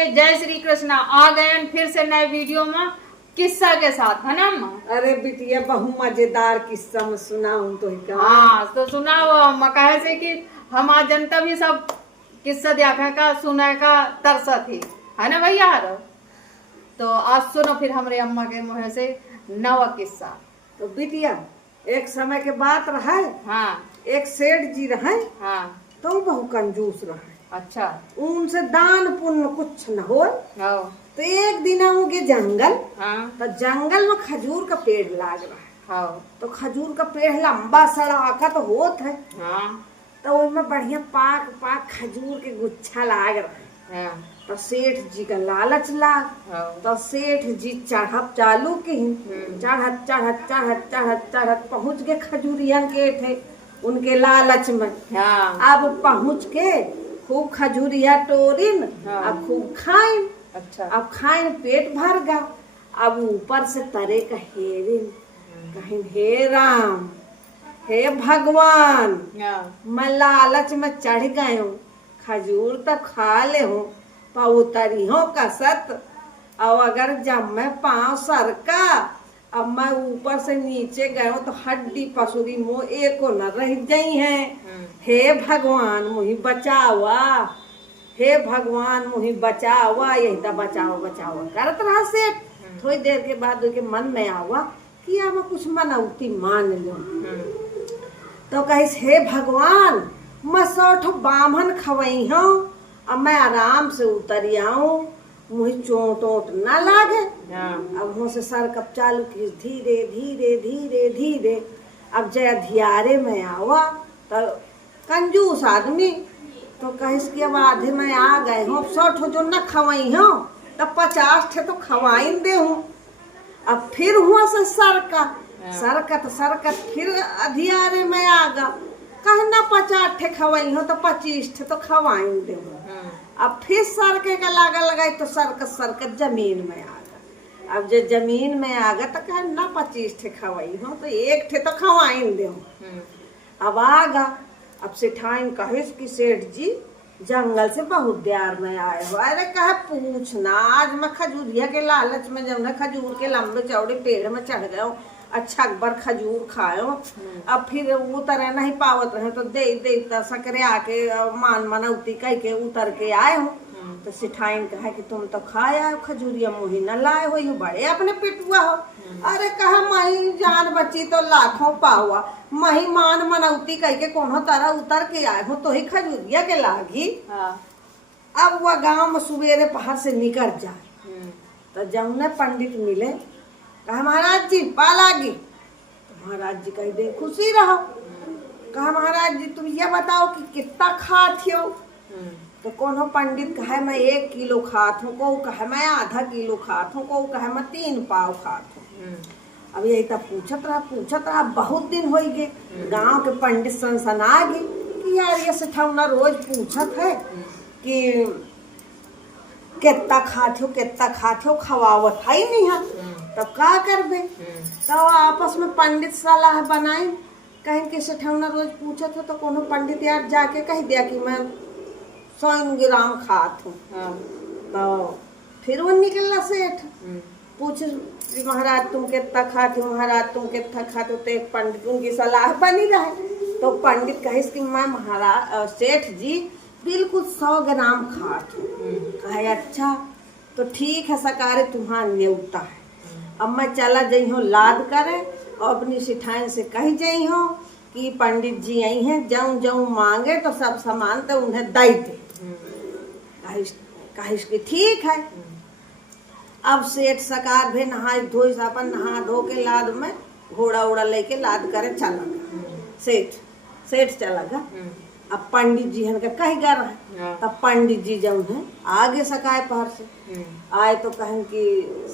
अपने जय श्री कृष्णा आ गए फिर से नए वीडियो में किस्सा के साथ, है ना अम्मा? अरे बिटिया बहु मजेदार किस्सा में सुनाऊं तो ही हाँ तो सुनाओ अम्मा, कहे से कि हम आज जनता भी सब किस्सा देखा का सुने का तरसा थी, है ना भैया? तो आज सुनो फिर हमारे अम्मा के मुँह से नवा किस्सा। तो बिटिया एक समय के बात रहे। हाँ एक सेठ जी रहे। हाँ तो बहु कंजूस रहे। अच्छा। उनसे दान पुण्य कुछ न हो। तो एक दिन उनके जंगल। हाँ तो जंगल में खजूर का पेड़ लाग रहा है। हाँ तो खजूर का पेड़ लंबा सड़ा तो होत है। हाँ तो उसमें बढ़िया पाक पाक खजूर के गुच्छा लाग रहा है। हाँ तो सेठ जी का लालच लाग। तो सेठ जी चढ़प चालू की चढ़त चढ़त चढ़त चढ़त चढ़त पहुंच गए खजूरियन के थे उनके लालच में। हाँ अब पहुंच के खूब खजूरिया टोरिन। हाँ। अब खूब खाइन। अच्छा। अब खाइन पेट भर गा। अब ऊपर से तरे का हेरिन कहीं हे राम हे भगवान मैं लालच में चढ़ गए हूँ खजूर तो खा ले हूँ पर उतरी हो कसत। और अगर जब मैं पाँव सरका अब मैं ऊपर से नीचे गए तो हड्डी पसुरी मुँह एको न रह गई है। हे भगवान मुही बचावा हे भगवान मुही बचावा। यही तो बचाओ बचाओ करत रहा सेठ। थोड़ी देर के बाद उनके मन में आवा कि अब कुछ मनौती मान लो। तो कहिस हे भगवान मैं 100 बामन खवई हूँ अब मैं आराम से उतर आऊं मुझे चोट ओट न लागे। अब हो से सर कब चालू की धीरे धीरे धीरे धीरे। अब जय धियारे में आवा तो कंजूस आदमी तो कहिस कि अब आधे में आ गए हूँ 100 जो न खवई हूँ तब 50 तो खवाइन दे हूँ। अब फिर हुआ से सरकत फिर अधियारे में आ गा कहे ना 50 खवाई हो तो 25 तो खवाइन दे। अब फिर सरके का लागा लगाई तो सरकत जमीन में आ गा। अब जब जमीन में आ गा तो कहे ना 25 खवाई हो तो 1 तो खवाइन दे। अब आ गा। अब सेठाइन कहिस कि सेठ जी जंगल से बहुत देर में आए हो। अरे कहे पूछना आज मैं खजूरिया के लालच में जब ना खजूर के लंबे चौड़े पेड़ में चढ़ गए अच्छा अकबर खजूर खाए। अब फिर उतर नहीं पावत रहे तो दे सकरे आके मान मनौती कह के उतर के आए हो। तो सिठाइन कहा कि तुम तो खाया खजूरिया मुही न लाए हो ये बड़े अपने पिटुआ हो। अरे कहा मही जान बची तो लाखों पावा मही मान मनौती कह के कोनो तरह उतर के आए हो तो ही खजूरिया के लागी। अब वह गांव में सुबेरे पहाड़ से निकल जाए तो जमुने पंडित मिले कहा महाराज जी पालागी। तो महाराज जी कह दे खुशी रहो। कहा महाराज जी तुम ये बताओ कि कितना खाते हो। तो कोनो पंडित कहे मैं 1 किलो खात हूँ को कहे मैं आधा किलो खात हूँ को कहे मैं 3 पाव खात हूँ। अब यही तब पूछत रहा बहुत दिन हो गए। गांव के पंडित सनसना गए कि यार ये सेठौना रोज पूछत है कि कितना खाते हो खवावत है नहीं है तब का करबे। तो आपस में पंडित सलाह बनाए कहें कि सेठौना रोज पूछत हो तो कोनो पंडित यार जाके कह दिया कि मैं 100 ग्राम खात हूँ। तो फिर वो निकलना सेठ पूछ महाराज तुम कितना खाते हो महाराज तुम कितना खाते हो। तो एक पंडित उनकी सलाह बनी रहे तो पंडित कहिस कि मैं महाराज सेठ जी बिल्कुल 100 ग्राम खात हूँ। कहे अच्छा तो ठीक है सकारे तुम्हारा न्योता है। अब मैं चला जाइ हूँ लाद करे और अपनी सिठाइन से कही जाइ हूँ कि पंडित जी आई हैं जाऊँ मांगे तो सब सामान तो उन्हें दे दे। कहिस कि ठीक है। अब सेठ सकार भी नहाए धोई अपन नहा धो के लाद में घोड़ा उड़ा लेके लाद करे चला गया सेठ चला गया। अब पंडित जी हन कही गा रहा तब पंडित जी जब है आगे सकाए पहर से आए तो कहें कि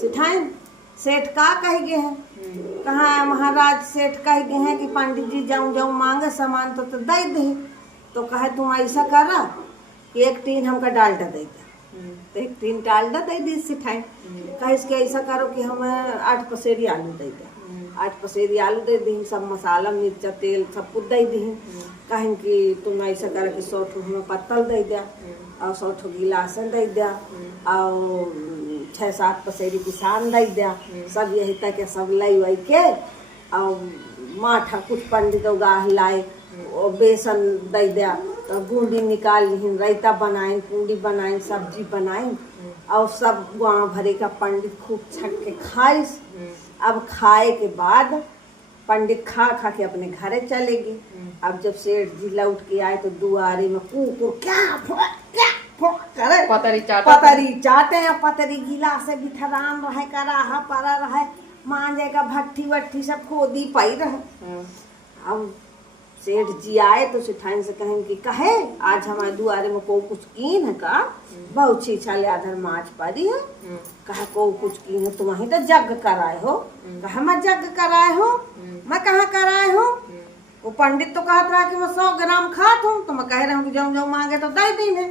सिठाइन सेठ का कह गए हैं। कहा महाराज सेठ कह गए हैं कि पंडित जी जाऊँ मांगे सामान तो दे दे। तो कहे तुम ऐसा करा कि 1 टीन हमका डालडा दे दे। तो 1 टीन डालडा दे दी सिठाइन। कहे इसके ऐसा करो कि हमें 8 पसेरी आलू दे दे। 8 पसेरी आलू दे दी सब मसाला मिर्चा तेल सब कुछ दे दी। कहें कि तुम ऐसा कर कि 100 हमें पत्तल दे दिया और 100 गिलासन दे दिया और 6-7 पसेरी किसान दई दिया। सब यही तक के सब लई वही के और माठा कुछ पंडित गाह लाए और बेसन दई दिया तो बूंदी निकाल ली, रायता बनाए, पूड़ी बनाए, सब्जी बनाए और सब गाँव भरे का पंडित खूब छक के खाइस। अब खाए के बाद पंडित खा खा के अपने घरे चलेगी। अब जब सेठ जी लौट के आए तो दुआरे में कुकुर क्या करे पतरी चाटे या पतरी गिला से बिथरान रहे कराहा परा रहे मांजे का भट्ठी वट्ठी सब खोदी पाई रहे। अब सेठ जी आए तो सेठाइन से कहें कि कहे आज हमारे दुआरे में को कुछ कीन है का, बहुत छीछा ले आधर माछ पड़ी है। कहा को कुछ कीन है, तुम वहीं तो जग कराए हो। कहा मैं जग कराए हो, मैं कहाँ कराए हो। वो पंडित तो कहत रहा कि मैं 100 ग्राम खात हूँ, तो मैं कह रहा हूँ कि जाऊँ जाऊँ मांगे तो दे दी है।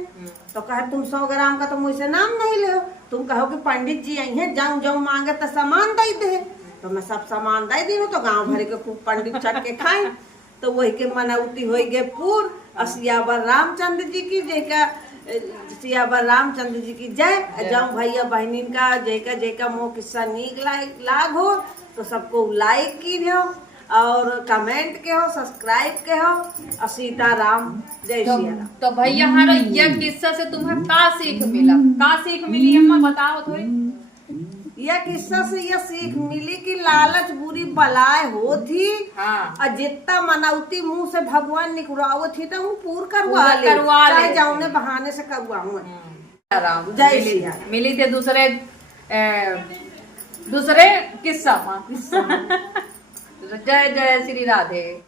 तो कहे तुम 100 ग्राम का तो मुझसे नाम नहीं ले हो, तुम कहो कि पंडित जी आई है जाऊँ जाऊँ मांगे तो सामान दे दे। तो मैं सब सामान दे दी हूँ तो गाँव भर के खूब पंडित चढ़ के खाए। तो वही के मनौती हो गए पूर। सियावर रामचंद्र जी की जय का, सियावर रामचंद्र जी की जय। जाऊँ भैया बहनिन का जय का मोह किस्सा नीक लाग हो तो सबको लाइक की हो और कमेंट के हो, सब्सक्राइब के हो और सीताराम जय सिया राम। तो भैया हमारा यह किस्सा से तुम्हें का सीख मिला, का सीख मिली अम्मा बताओ थोड़ी। यह किस्सा से यह सीख मिली कि लालच बुरी बलाए हो थी। और जितना मनौती मुंह से भगवान निकुराओ थी तो पूर करवा ले, चाहे जाऊने बहाने से करवाऊं। जय सिया राम। मिली थे दूसरे किस्सा जय जय श्री राधे।